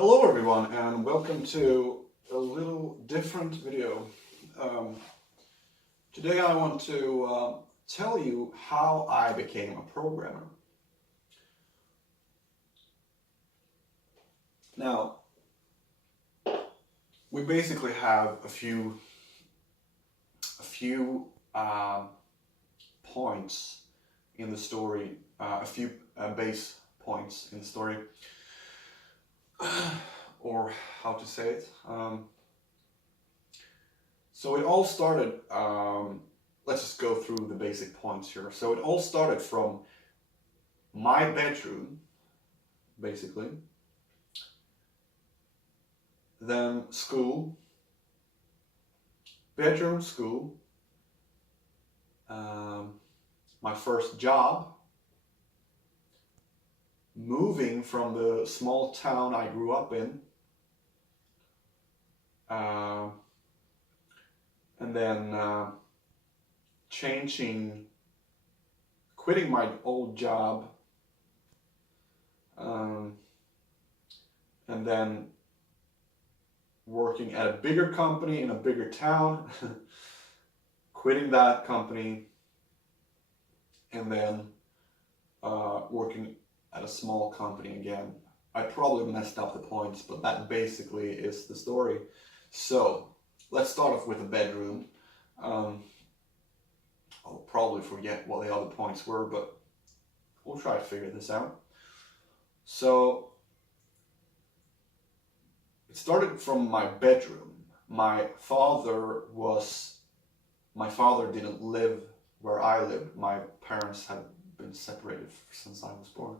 Hello everyone and welcome to a little different video. Um, Today I want to tell you how I became a programmer. Now, we basically have a few points in the story, a few base points in the story, or how to say it. So it all started, let's just go through the basic points here. So it all started from my bedroom, basically, then school, bedroom, school, my first job, moving from the small town I grew up in, and then quitting my old job, and then working at a bigger company in a bigger town, quitting that company, and then working at a small company again. I probably messed up the points, but that basically is the story. So let's start off with the bedroom. I'll probably forget what the other points were, but we'll try to figure this out. So it started from my bedroom. My father didn't live where I lived. My parents had been separated since I was born,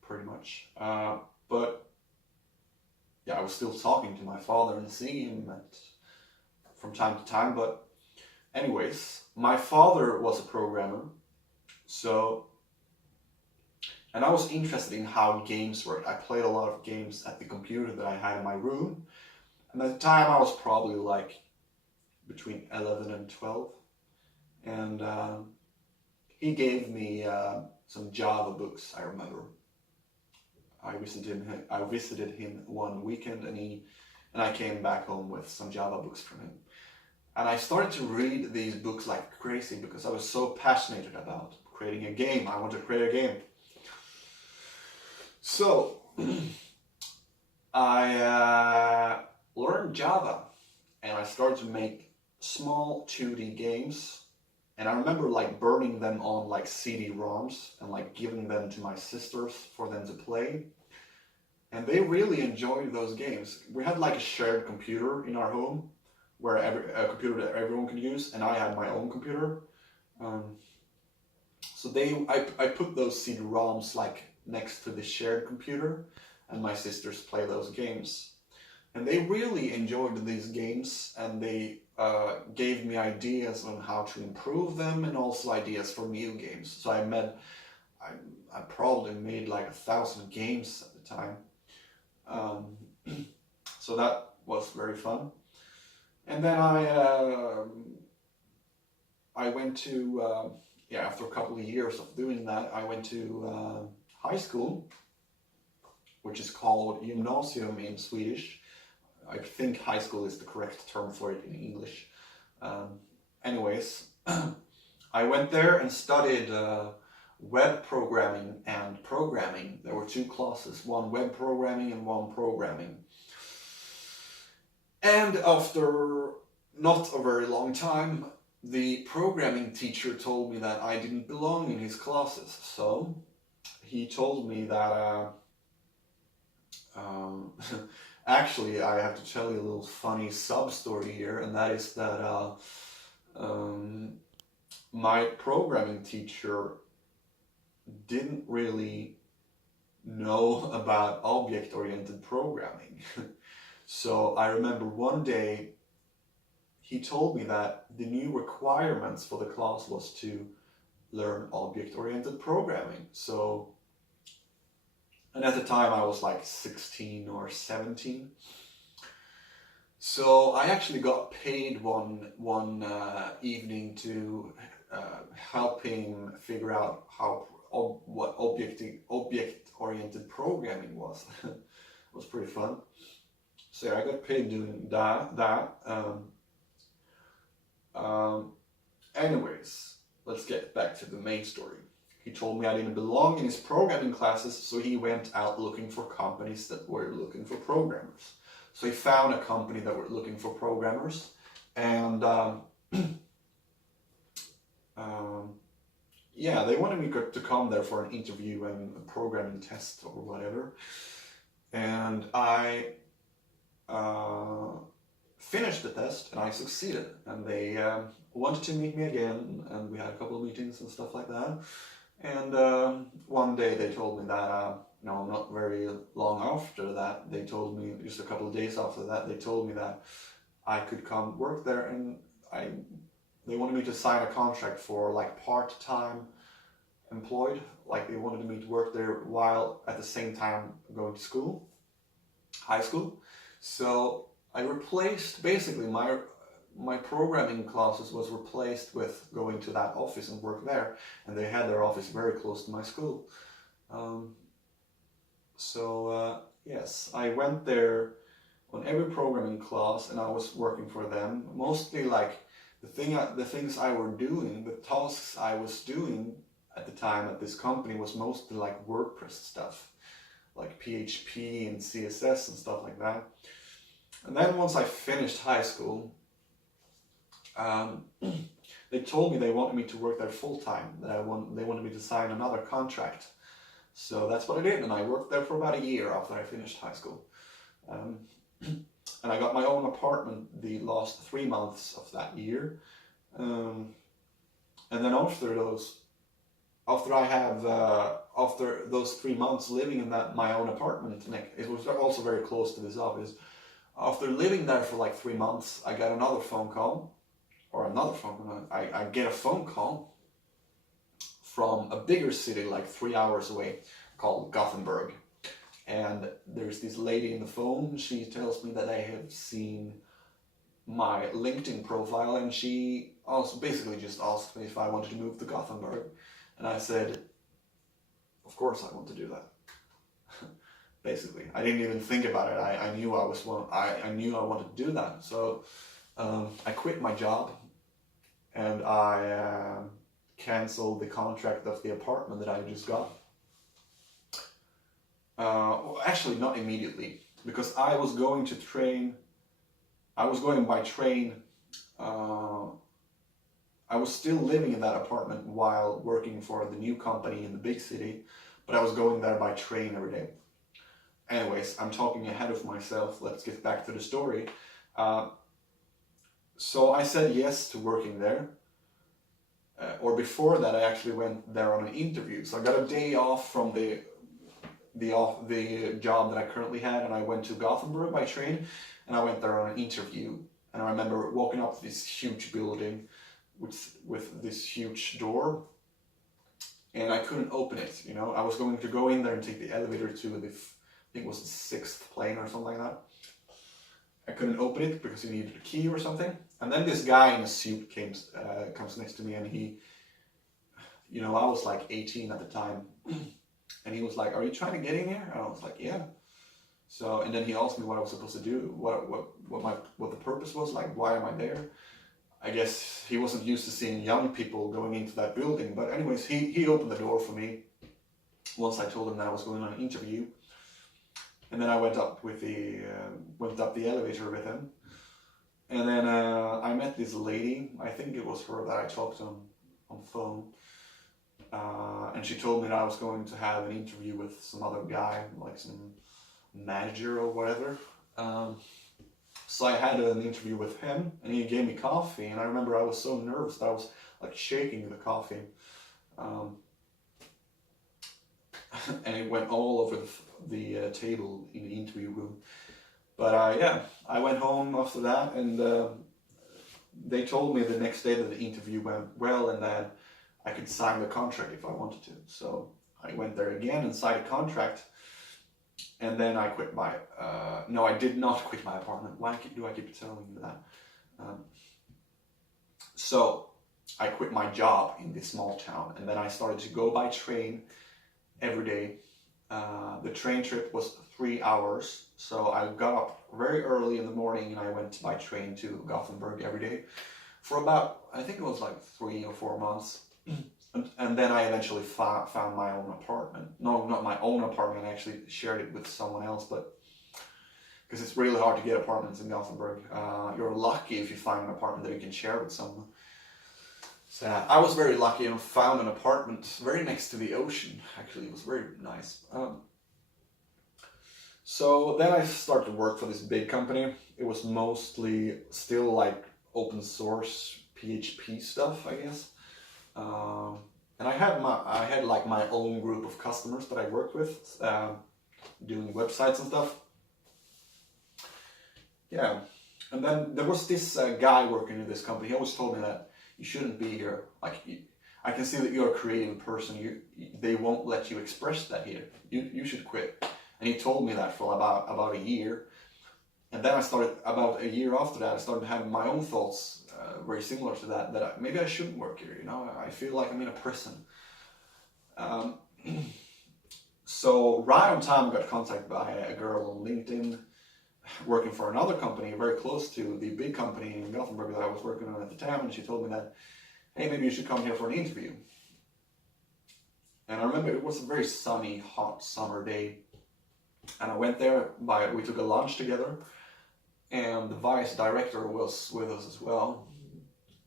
pretty much. But yeah, I was still talking to my father and seeing him from time to time. But anyways, my father was a programmer, and I was interested in how games worked. I played a lot of games at the computer that I had in my room, and at the time I was probably like between 11 and 12, and he gave me some Java books. I remember I visited him one weekend, and I came back home with some Java books from him. And I started to read these books like crazy because I was so passionate about creating a game. I wanted to create a game. So I learned Java, and I started to make small 2D games. And I remember like burning them on like CD-ROMs and like giving them to my sisters for them to play. And they really enjoyed those games. We had like a shared computer in our home, where a computer that everyone could use, and I had my own computer. So I put those CD-ROMs like next to the shared computer, and my sisters play those games. And they really enjoyed these games, and they gave me ideas on how to improve them, and also ideas for new games. So I probably made like 1,000 games at the time. So that was very fun. And then I went to, after a couple of years of doing that, I went to high school, which is called gymnasium in Swedish. I think high school is the correct term for it in English. Anyways, I went there and studied web programming and programming. There were two classes, one web programming and one programming. And after not a very long time, the programming teacher told me that I didn't belong in his classes. So he told me that actually, I have to tell you a little funny sub-story here, and that is that my programming teacher didn't really know about object-oriented programming. So I remember one day he told me that the new requirements for the class was to learn object-oriented programming. And at the time I was like 16 or 17. So I actually got paid one evening to help him figure out what object-oriented programming was. It was pretty fun. So yeah, I got paid doing that. Anyways, let's get back to the main story. He told me I didn't belong in his programming classes, so he went out looking for companies that were looking for programmers. So he found a company that were looking for programmers, and yeah, they wanted me to come there for an interview and a programming test or whatever. And I finished the test and I succeeded. And they wanted to meet me again, and we had a couple of meetings and stuff like that. And one day they told me that, no, not very long after that, they told me, just a couple of days after that, they told me that I could come work there, and they wanted me to sign a contract for like part-time employed. Like they wanted me to work there while at the same time going to school, high school. So I replaced basically my programming classes was replaced with going to that office and work there, and they had their office very close to my school. Yes, I went there on every programming class, and I was working for them. Mostly like the things I were doing, the tasks I was doing at the time at this company was mostly like WordPress stuff, like PHP and CSS and stuff like that. And then once I finished high school, they told me they wanted me to work there full time. They wanted me to sign another contract. So that's what I did, and I worked there for about a year after I finished high school. And I got my own apartment the last 3 months of that year. And then after those 3 months living in my own apartment, it was also very close to this office. After living there for like 3 months, I got another phone call, I get a phone call from a bigger city, like 3 hours away, called Gothenburg. And there's this lady in the phone. She tells me that I have seen my LinkedIn profile, and she also basically just asked me if I wanted to move to Gothenburg. And I said, of course I want to do that. Basically, I didn't even think about it. I knew I wanted to do that. So I quit my job, and I canceled the contract of the apartment that I just got. Actually, not immediately, because I was going by train. I was still living in that apartment while working for the new company in the big city, but I was going there by train every day. Anyways, I'm talking ahead of myself. Let's get back to the story. So I said yes to working there. Or before that, I actually went there on an interview. So I got a day off from the job that I currently had, and I went to Gothenburg by train, and I went there on an interview. And I remember walking up this huge building with this huge door, and I couldn't open it. I was going to go in there and take the elevator to I think it was the 6th plane or something like that. I couldn't open it because he needed a key or something. And then this guy in a suit comes next to me, and he, I was like 18 at the time. And he was like, "Are you trying to get in here?" And I was like, "Yeah." So, and then he asked me what I was supposed to do, what the purpose was, like, why am I there? I guess he wasn't used to seeing young people going into that building. But anyways, he opened the door for me once I told him that I was going on an interview. And then I went up the elevator with him. And then I met this lady. I think it was her that I talked to on the phone. And she told me that I was going to have an interview with some other guy, like some manager or whatever. So I had an interview with him, and he gave me coffee. And I remember I was so nervous that I was like shaking the coffee. And it went all over the table in the interview room. But I went home after that, and they told me the next day that the interview went well, and that I could sign the contract if I wanted to. So I went there again and signed a contract, and then I quit no, I did not quit my apartment. Why do I keep telling you that? So I quit my job in this small town, and then I started to go by train every day The train trip was 3 hours, so I got up very early in the morning and I went by train to Gothenburg every day for about, I think it was like 3 or 4 months. And then I eventually found my own apartment. No, not my own apartment, I actually shared it with someone else, but because it's really hard to get apartments in Gothenburg. You're lucky if you find an apartment that you can share with someone. So I was very lucky and found an apartment very next to the ocean. Actually, it was very nice. So then I started to work for this big company. It was mostly still like open source PHP stuff, I guess. And I had like my own group of customers that I worked with, doing websites and stuff. Yeah, and then there was this guy working in this company. He always told me that you shouldn't be here. Like, I can see that you're a creative person. They won't let you express that here. You should quit. And he told me that for about a year. And then about a year after that, I started having my own thoughts, very similar to that. That maybe I shouldn't work here. You know, I feel like I'm in a prison. So right on time, I got contacted by a girl on LinkedIn, working for another company very close to the big company in Gothenburg that I was working on at the time, and she told me that, hey, maybe you should come here for an interview. And I remember it was a very sunny, hot summer day, and I went there. We took a lunch together, and the vice director was with us as well.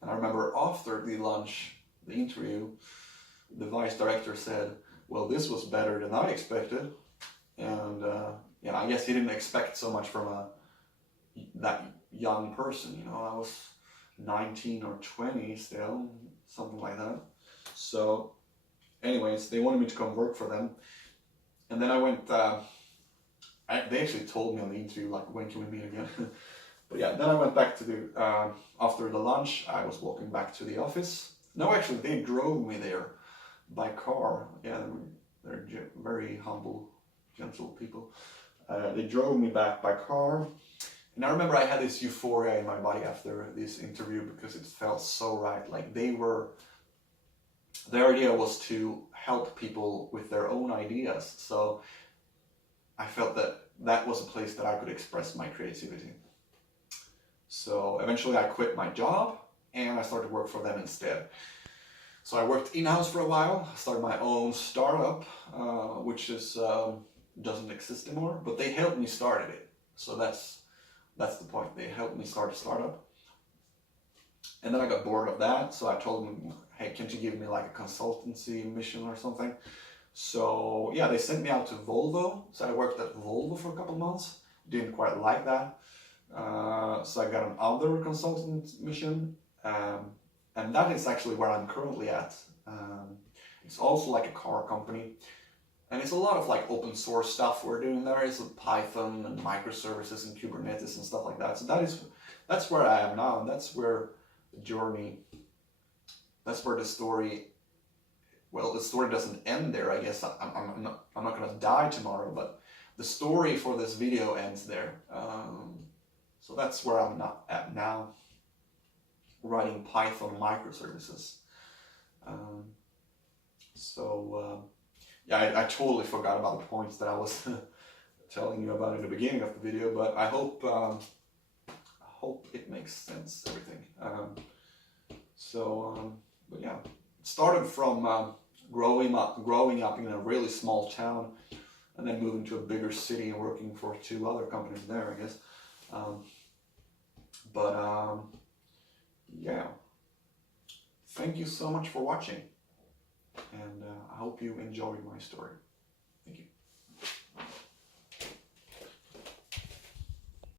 And I remember after the lunch, the interview, the vice director said, well, this was better than I expected. And yeah, I guess he didn't expect so much from that young person. You know, I was 19 or 20 still, something like that. So anyways, they wanted me to come work for them. And then I went, they actually told me on the interview, like, when can we meet again? But yeah, then I went back to after the lunch, I was walking back to the office. No, actually, they drove me there by car. Yeah, they're very humble, gentle people. They drove me back by car. And I remember I had this euphoria in my body after this interview because it felt so right. Like their idea was to help people with their own ideas. So I felt that was a place that I could express my creativity. So eventually I quit my job and I started to work for them instead. So I worked in-house for a while, started my own startup, which doesn't exist anymore, but they helped me start it. So that's the point. They helped me start a startup. And then I got bored of that, so I told them, hey, can't you give me like a consultancy mission or something? So yeah, they sent me out to Volvo. So I worked at Volvo for a couple months. Didn't quite like that. So I got another consultant mission. And that is actually where I'm currently at. It's also like a car company. And it's a lot of like open source stuff we're doing there. It's with Python and microservices and Kubernetes and stuff like that. So that's where I am now. And that's where the journey, that's where the story, well, the story doesn't end there. I guess I'm not going to die tomorrow, but the story for this video ends there. So that's where I'm not at now, writing Python microservices. Yeah, I totally forgot about the points that I was telling you about in the beginning of the video, but I hope it makes sense, everything. But yeah, it started from growing up in a really small town, and then moving to a bigger city and working for 2 other companies there, I guess. Yeah, thank you so much for watching, and I hope you enjoyed my story. Thank you.